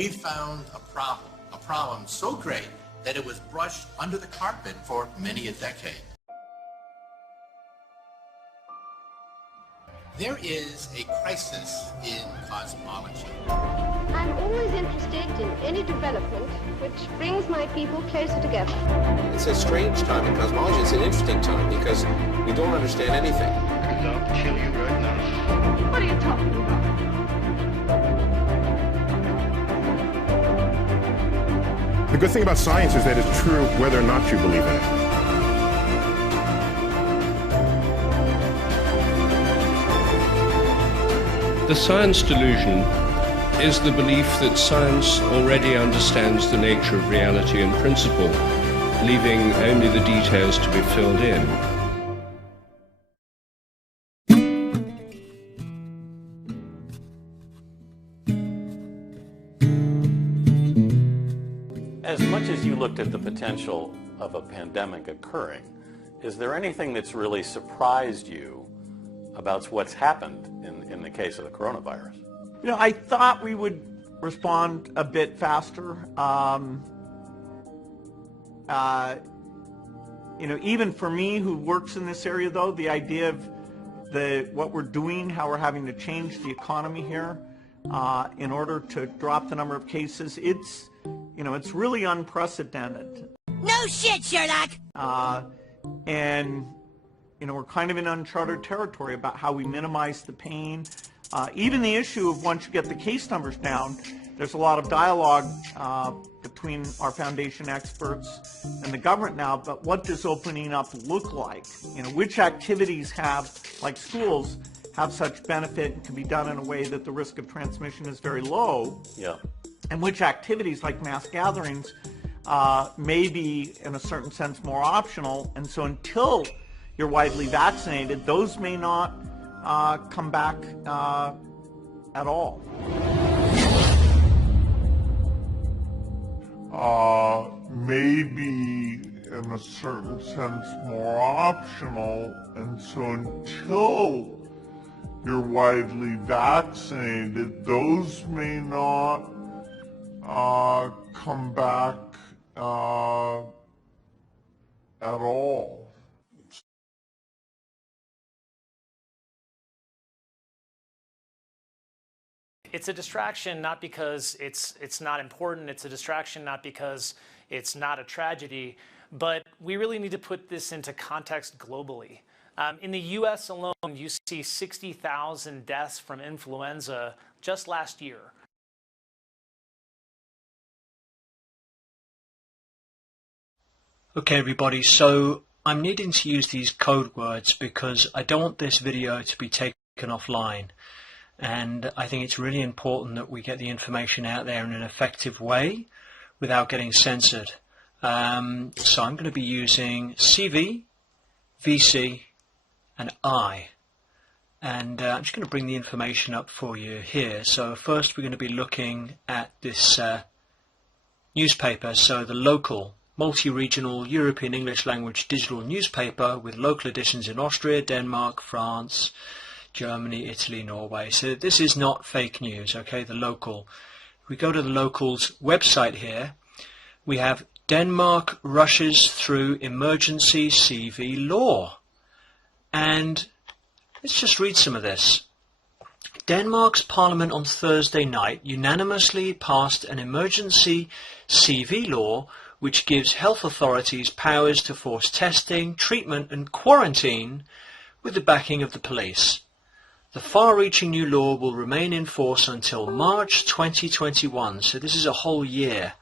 we've found a problem so great that it was brushed under the carpet for many a decade. There is a crisis in cosmology. I'm always interested in any development which brings my people closer together. It's a strange time in cosmology. It's an interesting time because we don't understand anything. I'll kill you right now. What are you talking about? The good thing about science is that it's true whether or not you believe in it. The science delusion is the belief that science already understands the nature of reality in principle, leaving only the details to be filled in. As much as you looked at the potential of a pandemic occurring, is there anything that's really surprised you about what's happened in the case of the coronavirus? You know, I thought we would respond a bit faster. You know, even for me who works in this area though, the idea of what we're doing, how we're having to change the economy here in order to drop the number of cases, it's really unprecedented. No shit, Sherlock! And you know, we're kind of in uncharted territory about how we minimize the pain. Even the issue of once you get the case numbers down, there's a lot of dialogue between our foundation experts and the government now, but what does opening up look like? You know, which activities have, like schools, have such benefit and can be done in a way that the risk of transmission is very low? Yeah. And which activities, like mass gatherings, may be, in a certain sense, more optional. And so until you're widely vaccinated, those may not come back at all. Maybe in a certain sense more optional, and so until you're widely vaccinated, those may not come back at all. It's a distraction not because it's not important, it's a distraction not because it's not a tragedy, but we really need to put this into context globally. In the US alone, you see 60,000 deaths from influenza just last year. Okay everybody, so I'm needing to use these code words because I don't want this video to be taken offline. And I think it's really important that we get the information out there in an effective way without getting censored. So I'm going to be using CV, VC, and I. And I'm just going to bring the information up for you here. So first we're going to be looking at this newspaper, so the local multi-regional European English language digital newspaper with local editions in Austria, Denmark, France, Germany, Italy, Norway. So this is not fake news, okay, the local. If we go to the local's website here, we have Denmark rushes through emergency CV law. And let's just read some of this. Denmark's parliament on Thursday night unanimously passed an emergency CV law which gives health authorities powers to force testing, treatment and quarantine with the backing of the police. The far-reaching new law will remain in force until March 2021, so this is a whole year,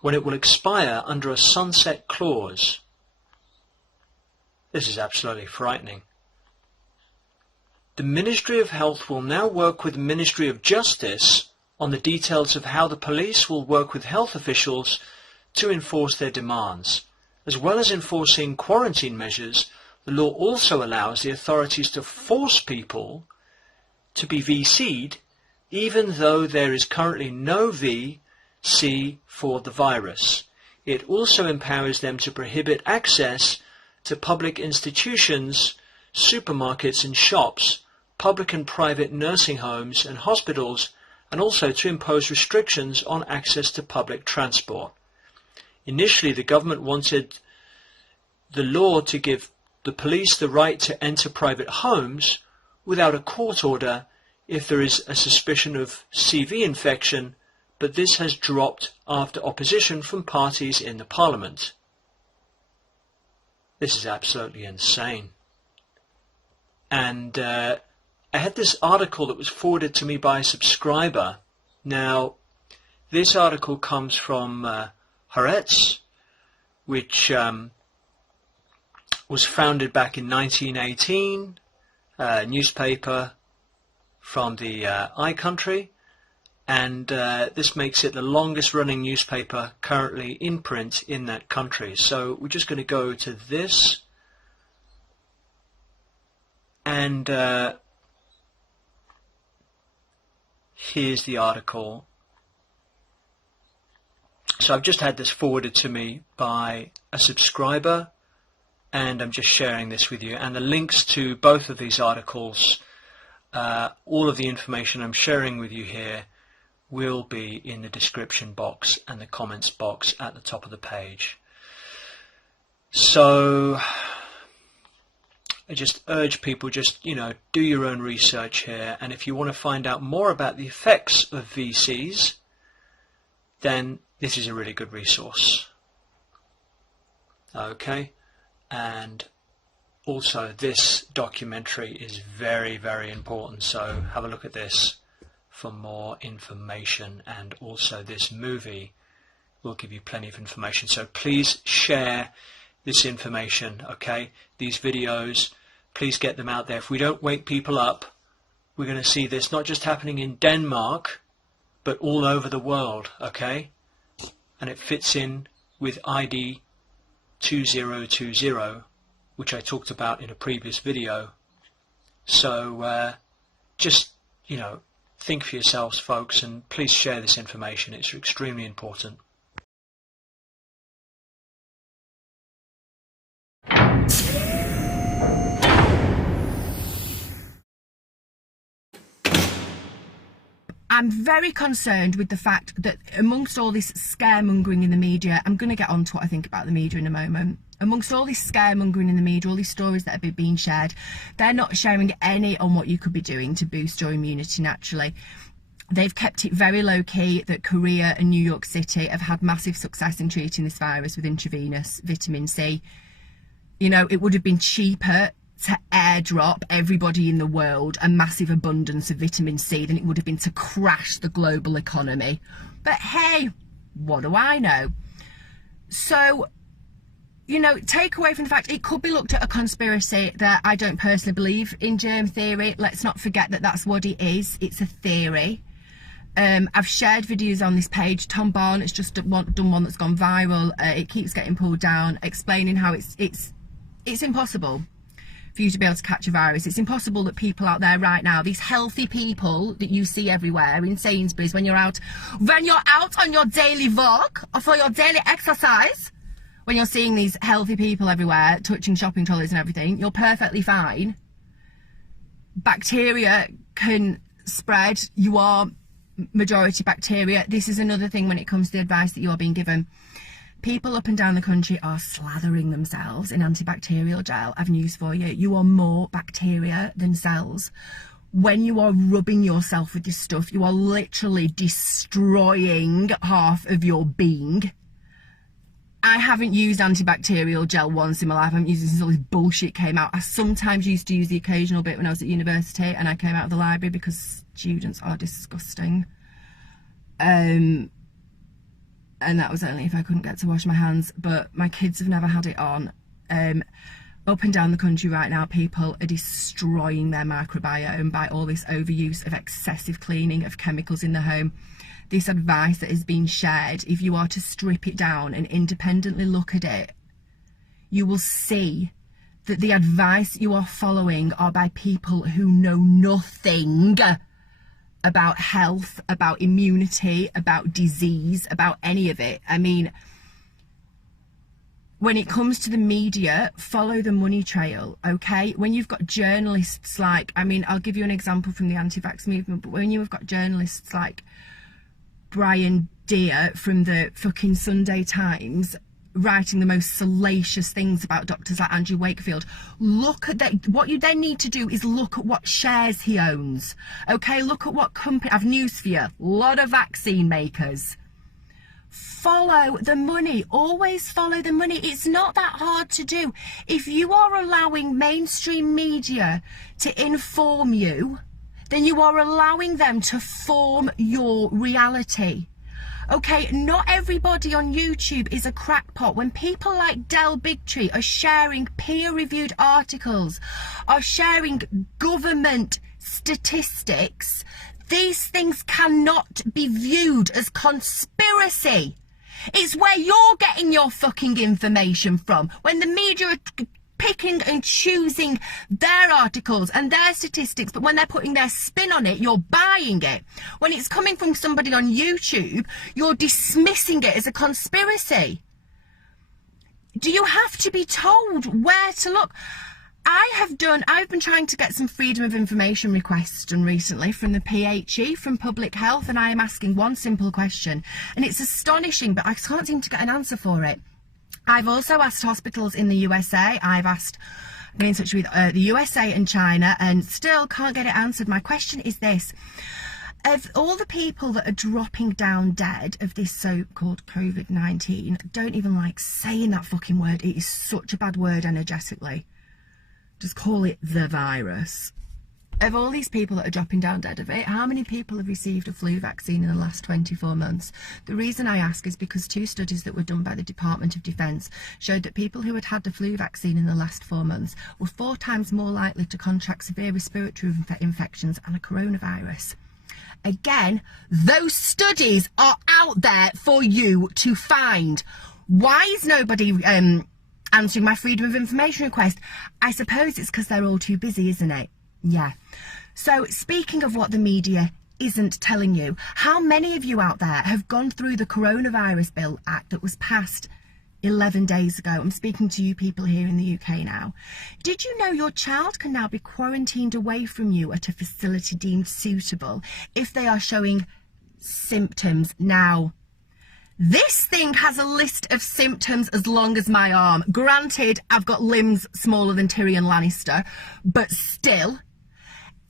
when it will expire under a sunset clause. This is absolutely frightening. The Ministry of Health will now work with the Ministry of Justice on the details of how the police will work with health officials to enforce their demands. As well as enforcing quarantine measures, the law also allows the authorities to force people to be VC'd, even though there is currently no VC for the virus. It also empowers them to prohibit access to public institutions, supermarkets and shops, public and private nursing homes and hospitals, and also to impose restrictions on access to public transport. Initially, the government wanted the law to give the police the right to enter private homes without a court order if there is a suspicion of CV infection, but this has dropped after opposition from parties in the parliament. This is absolutely insane. And I had this article that was forwarded to me by a subscriber. Now, this article comes from Haaretz, which was founded back in 1918, a newspaper from the iCountry, and this makes it the longest running newspaper currently in print in that country. So we're just going to go to this, and here's the article. So I've just had this forwarded to me by a subscriber, and I'm just sharing this with you, and the links to both of these articles, all of the information I'm sharing with you here, will be in the description box and the comments box at the top of the page. So I just urge people, just, you know, do your own research here, and if you want to find out more about the effects of VCs, then this is a really good resource. Okay, and also this documentary is very, very important, so have a look at this for more information, and also this movie will give you plenty of information. So please share this information, okay? These videos, please get them out there. If we don't wake people up, we're going to see this not just happening in Denmark, but all over the world, okay? And it fits in with ID 2020, which I talked about in a previous video. So just, you know, think for yourselves, folks, and please share this information. It's extremely important. I'm very concerned with the fact that amongst all this scaremongering in the media, I'm going to get on to what I think about the media in a moment. Amongst all this scaremongering in the media, all these stories that are being shared, they're not sharing any on what you could be doing to boost your immunity naturally. They've kept it very low-key that Korea and New York City have had massive success in treating this virus with intravenous vitamin C. You know, it would have been cheaper to airdrop everybody in the world a massive abundance of vitamin C than it would have been to crash the global economy. But hey, what do I know? So, you know, take away from the fact it could be looked at a conspiracy that I don't personally believe in germ theory. Let's not forget that that's what it is. It's a theory. I've shared videos on this page. Tom Barnett's just done one that's gone viral. It keeps getting pulled down, explaining how it's impossible for you to be able to catch a virus. It's impossible that people out there right now, these healthy people that you see everywhere in Sainsbury's, when you're out on your daily walk or for your daily exercise, when you're seeing these healthy people everywhere touching shopping trolleys and everything, you're perfectly fine. Bacteria can spread. You are majority bacteria. This is another thing when it comes to the advice that you're being given. People up and down the country are slathering themselves in antibacterial gel. I've news for you. You are more bacteria than cells. When you are rubbing yourself with this stuff, you are literally destroying half of your being. I haven't used antibacterial gel once in my life. I haven't used it since all this bullshit came out. I sometimes used to use the occasional bit when I was at university and I came out of the library because students are disgusting. And that was only if I couldn't get to wash my hands, but my kids have never had it on. Up and down the country right now, people are destroying their microbiome by all this overuse of excessive cleaning of chemicals in the home. This advice that is being shared, if you are to strip it down and independently look at it, you will see that the advice you are following are by people who know nothing about health, about immunity, about disease, about any of it. I mean, when it comes to the media, follow the money trail, okay? When you've got journalists like, I mean, I'll give you an example from the anti-vax movement, but when you've got journalists like Brian Deere from the fucking Sunday Times writing the most salacious things about doctors like Andrew Wakefield, look at that. What you then need to do is look at what shares he owns, okay? Look at what company. I've news for you, a lot of vaccine makers. Follow the money. Always follow the money. It's not that hard to do. If you are allowing mainstream media to inform you, then you are allowing them to form your reality. Okay, not everybody on YouTube is a crackpot. When people like Del Bigtree are sharing peer-reviewed articles, are sharing government statistics, these things cannot be viewed as conspiracy. It's where you're getting your fucking information from. When the media are picking and choosing their articles and their statistics, but when they're putting their spin on it, you're buying it. When it's coming from somebody on YouTube, you're dismissing it as a conspiracy. Do you have to be told where to look? I've been trying to get some freedom of information requests done recently from the PHE, from Public Health, and I am asking one simple question, and it's astonishing, but I can't seem to get an answer for it. I've also asked hospitals in the USA, I'm in touch with the USA and China, and still can't get it answered. My question is this: of all the people that are dropping down dead of this so-called COVID-19, don't even like saying that fucking word, it is such a bad word energetically. Just call it the virus. Of all these people that are dropping down dead of it, how many people have received a flu vaccine in the last 24 months? The reason I ask is because 2 studies that were done by the Department of Defence showed that people who had had the flu vaccine in the last 4 months were 4 times more likely to contract severe respiratory infections and a coronavirus. Again, those studies are out there for you to find. Why is nobody answering my freedom of information request? I suppose it's because they're all too busy, isn't it? Yeah. So speaking of what the media isn't telling you, how many of you out there have gone through the Coronavirus Bill Act that was passed 11 days ago? I'm speaking to you people here in the UK now. Did you know your child can now be quarantined away from you at a facility deemed suitable if they are showing symptoms? Now, this thing has a list of symptoms as long as my arm. Granted, I've got limbs smaller than Tyrion Lannister, but still,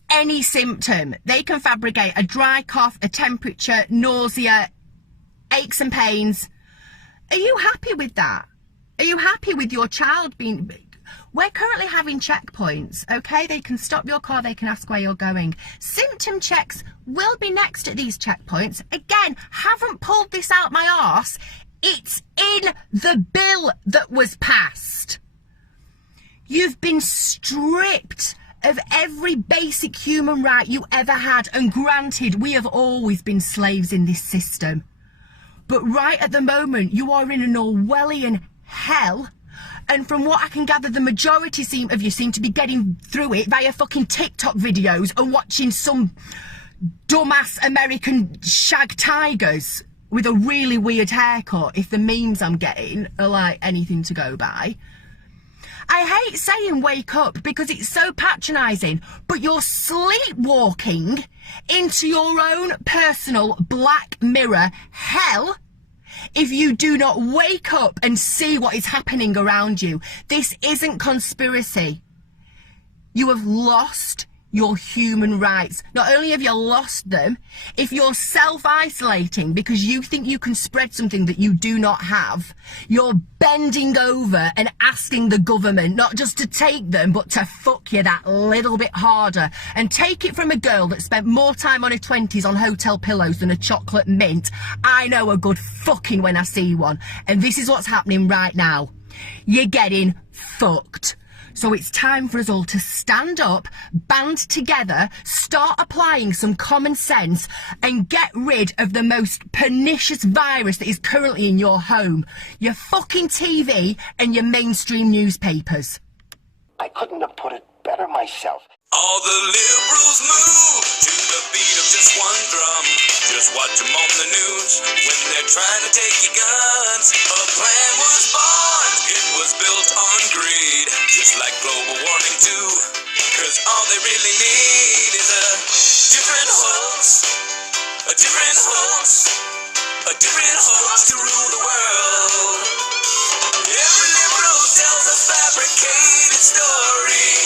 any symptom. They can fabricate a dry cough, a temperature, nausea, aches and pains. Are you happy with that? Are you happy with your child being... We're currently having checkpoints, okay? They can stop your car, they can ask where you're going. Symptom checks will be next at these checkpoints. Again, haven't pulled this out my arse. It's in the bill that was passed. You've been stripped of every basic human right you ever had, and granted, we have always been slaves in this system. But right at the moment, you are in an Orwellian hell. And from what I can gather, the majority of you seem to be getting through it via fucking TikTok videos and watching some dumbass American shag tigers with a really weird haircut, if the memes I'm getting are like anything to go by. I hate saying wake up because it's so patronising, but you're sleepwalking into your own personal Black Mirror hell if you do not wake up and see what is happening around you. This isn't conspiracy. You have lost your human rights. Not only have you lost them, if you're self-isolating because you think you can spread something that you do not have, you're bending over and asking the government not just to take them, but to fuck you that little bit harder. And take it from a girl that spent more time on her 20s on hotel pillows than a chocolate mint. I know a good fucking when I see one. And this is what's happening right now. You're getting fucked. So it's time for us all to stand up, band together, start applying some common sense and get rid of the most pernicious virus that is currently in your home. Your fucking TV and your mainstream newspapers. I couldn't have put it better myself. All the liberals move to the beat of just one drum. Just watch them on the news when they're trying to take your guns. A plan was born. they really need is a different host, a different host, a different host to rule the world. Every liberal tells a fabricated story.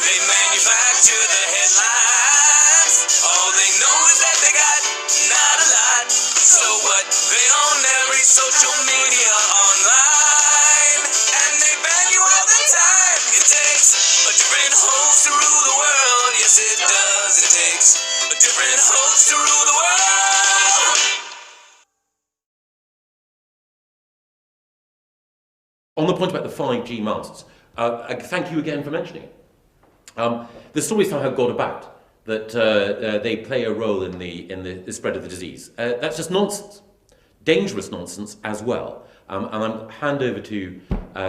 They manufacture the headlines. All they know is that they got not a lot. So what? They own every social media online, and they ban you all the time. It takes a different host to rule the world. Yes, it does. It takes a different host to rule the world. On the point about the 5G masts, thank you again for mentioning it. The story somehow got about that they play a role in the spread of the disease. That's just nonsense. Dangerous nonsense as well. And I'll hand over to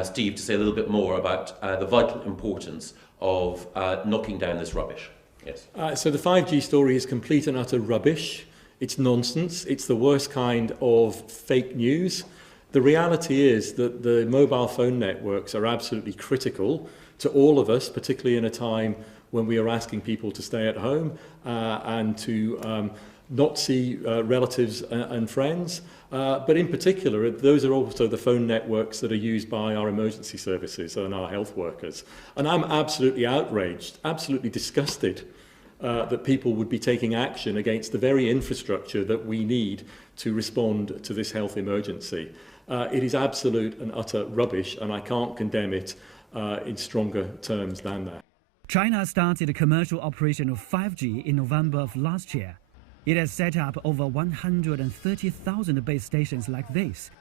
Steve to say a little bit more about the vital importance of knocking down this rubbish. Yes. So the 5G story is complete and utter rubbish. It's nonsense. It's the worst kind of fake news. The reality is that the mobile phone networks are absolutely critical to all of us, particularly in a time when we are asking people to stay at home and to not see relatives and friends. But in particular, those are also the phone networks that are used by our emergency services and our health workers. And I'm absolutely outraged, absolutely disgusted that people would be taking action against the very infrastructure that we need to respond to this health emergency. It is absolute and utter rubbish, and I can't condemn it in stronger terms than that. China started a commercial operation of 5G in November of last year. It has set up over 130,000 base stations like this,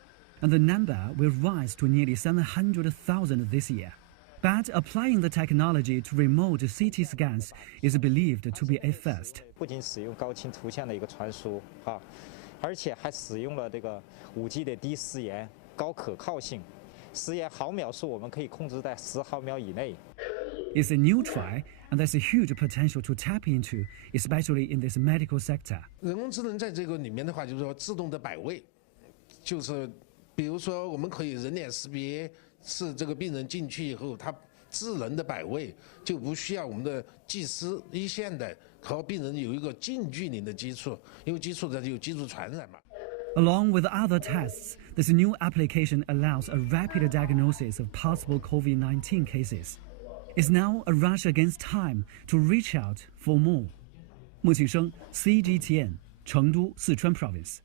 and the number will rise to nearly 700,000 this year. But applying the technology to remote CT scans is believed to be a first. 不仅使用高清图像的一个传输而且还使用了这个 5G 的低时延、高可靠性。时延毫秒数我们可以控制在10毫秒以内。 It's a new try, and there's a huge potential to tap into, especially in this medical sector. 人工智能在这个里面的话，就是说自动的摆位，就是比如说我们可以人脸识别，是这个病人进去以后，它智能的摆位，就不需要我们的技师一线的和病人有一个近距离的接触，因为接触的有接触传染嘛。 Along with other tests, this new application allows a rapid diagnosis of possible COVID-19 cases. It's now a rush against time to reach out for more. 穆庆生 CGTN 成都四川 Province.